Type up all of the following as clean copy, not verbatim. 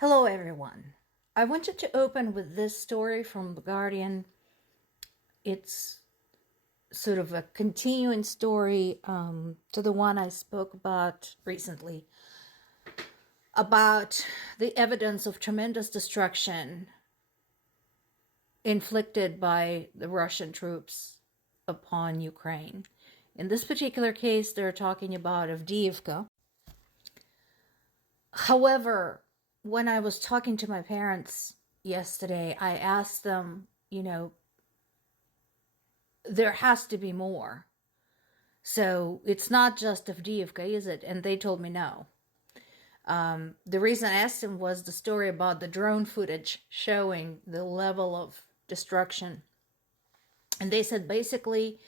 Hello, everyone. I wanted to open with this story from The Guardian. It's sort of a continuing story to the one I spoke about recently about the evidence of tremendous destruction inflicted by the Russian troops upon Ukraine. In this particular case, they're talking about Avdiivka. However, when I was talking to my parents yesterday, I asked them, there has to be more. So it's not just Avdiivka, is it? And they told me no. The reason I asked them was the story about the drone footage showing the level of destruction. And they said basically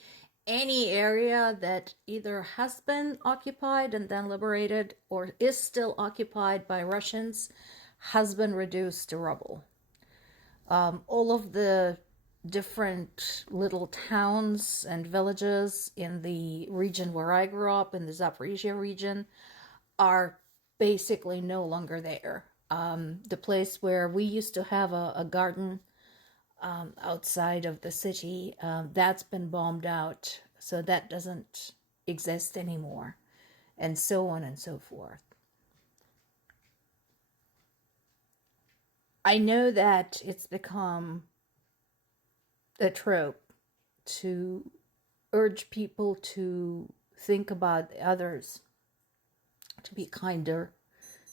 any area that either has been occupied and then liberated or is still occupied by Russians has been reduced to rubble. All of the different little towns and villages in the region where I grew up, in the Zaporizhia region, are basically no longer there. The place where we used to have a garden outside of the city, that's been bombed out, so that doesn't exist anymore, and so on and so forth. I know that it's become a trope to urge people to think about others, to be kinder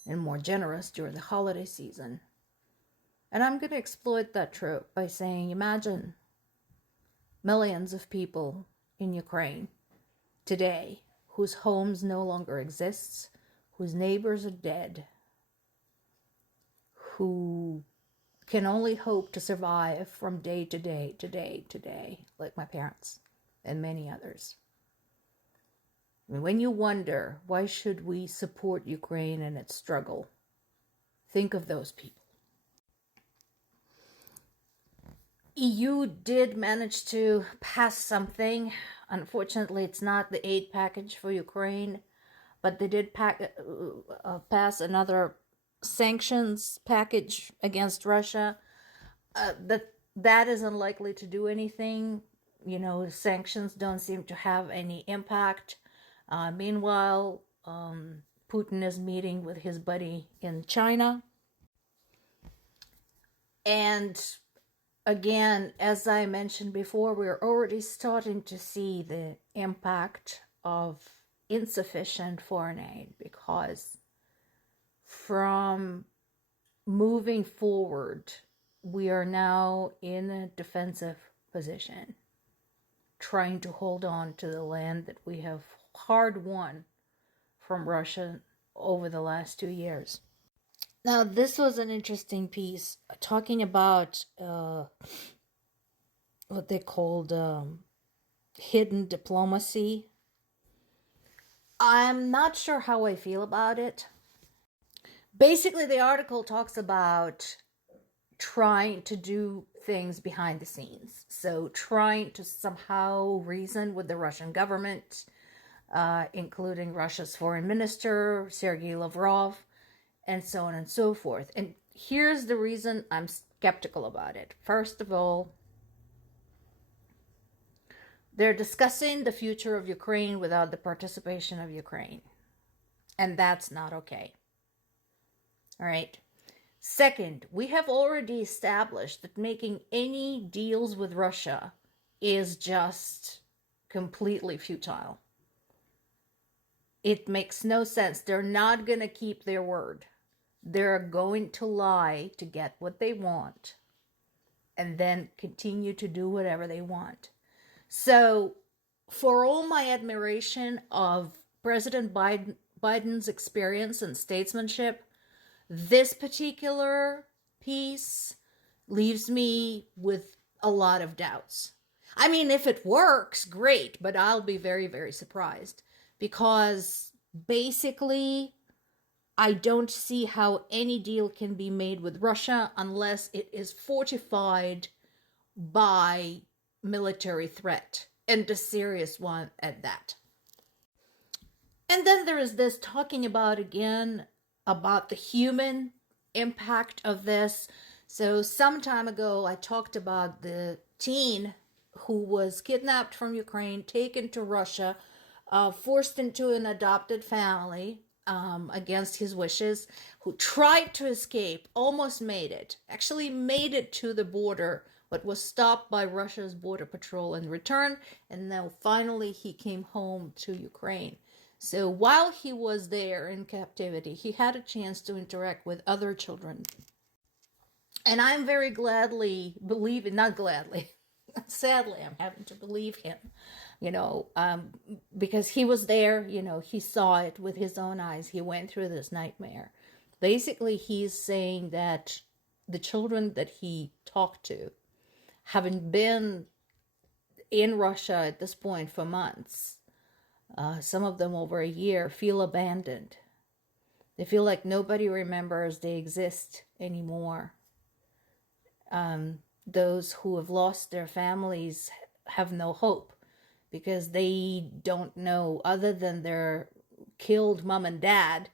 and more generous during the holiday season. And I'm going to exploit that trope by saying, imagine millions of people in Ukraine today whose homes no longer exist, whose neighbors are dead, who can only hope to survive from day to day to day to day, like my parents and many others. I mean, when you wonder, why should we support Ukraine in its struggle? Think of those people. EU did manage to pass something. Unfortunately, it's not the aid package for Ukraine, but they did pass another sanctions package against Russia. That is unlikely to do anything. Sanctions don't seem to have any impact. Meanwhile, Putin is meeting with his buddy in China. And again, as I mentioned before, we're already starting to see the impact of insufficient foreign aid, because from moving forward, we are now in a defensive position, trying to hold on to the land that we have hard won from Russia over the last 2 years. Now, this was an interesting piece talking about what they called hidden diplomacy. I'm not sure how I feel about it. Basically, the article talks about trying to do things behind the scenes. So trying to somehow reason with the Russian government, including Russia's foreign minister, Sergei Lavrov, and so on and so forth. And here's the reason I'm skeptical about it. First of all, they're discussing the future of Ukraine without the participation of Ukraine. And that's not okay. All right. Second, we have already established that making any deals with Russia is just completely futile. It makes no sense. They're not going to keep their word. They're going to lie to get what they want and then continue to do whatever they want. So, for all my admiration of President Biden's experience and statesmanship, this particular piece leaves me with a lot of doubts. I mean, if it works, great, but I'll be very, very surprised, because basically, I don't see how any deal can be made with Russia unless it is fortified by military threat, and a serious one at that. And then there is this talking about, again, about the human impact of this. So some time ago, I talked about the teen who was kidnapped from Ukraine, taken to Russia, forced into an adopted family against his wishes, who tried to escape, almost made it, actually made it to the border, but was stopped by Russia's border patrol and returned. And now finally he came home to Ukraine. So while he was there in captivity, he had a chance to interact with other children. And I'm very gladly believing, not gladly, sadly, I'm having to believe him, because he was there, he saw it with his own eyes. He went through this nightmare. Basically, he's saying that the children that he talked to, having been in Russia at this point for months, some of them over a year, feel abandoned. They feel like nobody remembers they exist anymore. Those who have lost their families have no hope because they don't know, other than their killed mom and dad,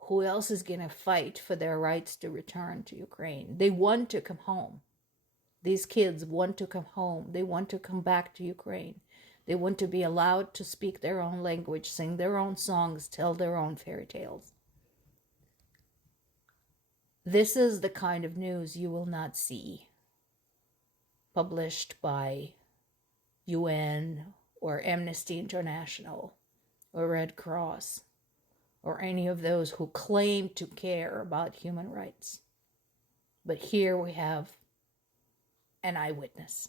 who else is going to fight for their rights to return to Ukraine. They want to come home. These kids want to come home. They want to come back to Ukraine. They want to be allowed to speak their own language, sing their own songs, tell their own fairy tales. This is the kind of news you will not see published by UN or Amnesty International or Red Cross or any of those who claim to care about human rights. But here we have an eyewitness.